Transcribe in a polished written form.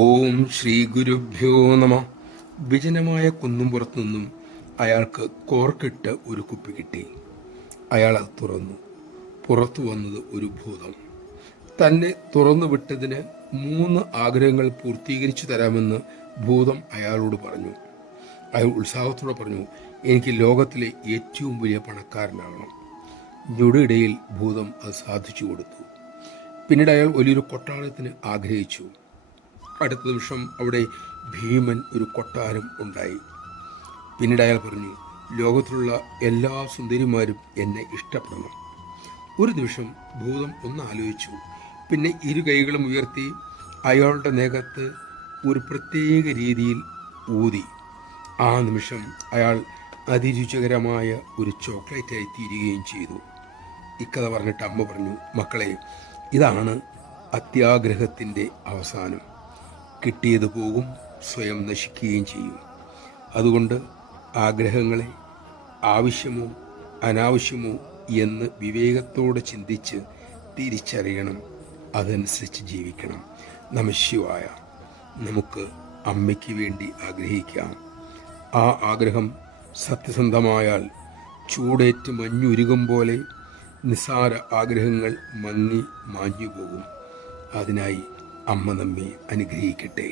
ഓം ശ്രീ ഗുരുഭ്യോ നമ. വിജനമായ കുന്നുംപുറത്തു നിന്നും അയാൾക്ക് കോർക്കിട്ട് ഒരു കുപ്പി കിട്ടി. അയാൾ അത് തുറന്നു. പുറത്തു വന്നത് ഒരു ഭൂതം. തന്നെ തുറന്നു വിട്ടതിന് 3 ആഗ്രഹങ്ങൾ പൂർത്തീകരിച്ചു തരാമെന്ന് ഭൂതം അയാളോട് പറഞ്ഞു. അയാൾ ഉത്സാഹത്തോടെ പറഞ്ഞു, എനിക്ക് ലോകത്തിലെ ഏറ്റവും വലിയ പണക്കാരനാകണം. ഞൊടിയിടയിൽ ഭൂതം അത് സാധിച്ചു കൊടുത്തു. പിന്നീട് അയാൾ വലിയൊരു കൊട്ടാരത്തിന് ആഗ്രഹിച്ചു. അടുത്ത നിമിഷം അവിടെ ഭീമൻ ഒരു കൊട്ടാരം ഉണ്ടായി. പിന്നീട് അയാൾ പറഞ്ഞു, ലോകത്തിലുള്ള എല്ലാ സുന്ദരിമാരും എന്നെ ഇഷ്ടപ്പെടണം. ഒരു നിമിഷം ഭൂതം ഒന്ന് ആലോചിച്ചു. പിന്നെ 2 കൈകളും ഉയർത്തി അയാളുടെ നെഗത്ത് ഒരു പ്രത്യേക രീതിയിൽ ഊതി. ആ നിമിഷം അയാൾ അതിരുചികരമായ ഒരു ചോക്ലേറ്റായി തീരുകയും ചെയ്തു. ഇക്കഥ പറഞ്ഞിട്ട് അമ്മ പറഞ്ഞു, മക്കളെ, ഇതാണ് അത്യാഗ്രഹത്തിൻ്റെ അവസാനം. കിട്ടിയത് പോകും, സ്വയം നശിക്കുകയും ചെയ്യും. അതുകൊണ്ട് ആഗ്രഹങ്ങളെ ആവശ്യമോ അനാവശ്യമോ എന്ന് വിവേകത്തോടെ ചിന്തിച്ച് തിരിച്ചറിയണം. അതനുസരിച്ച് ജീവിക്കണം. നമഃശിവായ. നമുക്ക് അമ്മയ്ക്ക് വേണ്ടി ആഗ്രഹിക്കാം. ആ ആഗ്രഹം സത്യസന്ധമായാൽ ചൂടേറ്റ് മഞ്ഞുരുകും പോലെ നിസ്സാര ആഗ്രഹങ്ങൾ മങ്ങി മാഞ്ഞു പോകും. അതിനായി അമ്മ നമ്മെ അനുഗ്രഹിക്കട്ടെ.